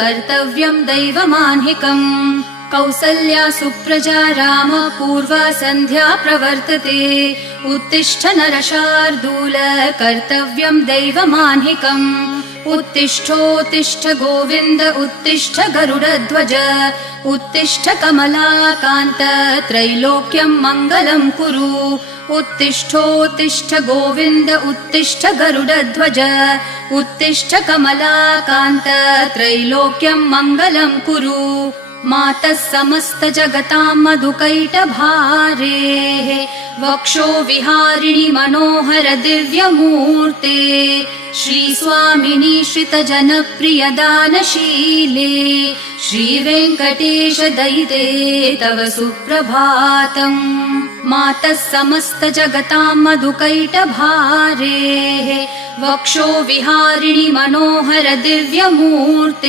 कर्तव्यं दैवमान्हिकम् कौसल्या सुप्रजा राम पूर्वा सन्ध्या प्रवर्तते उत्तिष्ठ नरशार्दूल कर्तव्यं दैवमान्हिकम् उत्तिष्ठोत्तिष्ठ गोविन्द उत्तिष्ठ गरुडध्वज उत्तिष्ठ कमलाकान्त त्रैलोक्यं मङ्गलं कुरु उत्तिष्ठोत्तिष्ठ गोविन्द उत्तिष्ठ गरुडध्वज उत्तिष्ठ कमलाकान्त त्रैलोक्यं मङ्गलं कुरु मातः समस्त जगतां मधुकैटभारेः वक्षो विहारिणि मनोहर दिव्यमूर्ते श्रीस्वामिनि श्रितजनप्रिय दानशीले श्रीवेङ्कटेश दयिते तव सुप्रभातम् मातः समस्त जगतां मधुकैटभारेः वक्षो विहारिणि मनोहर दिव्यमूर्ते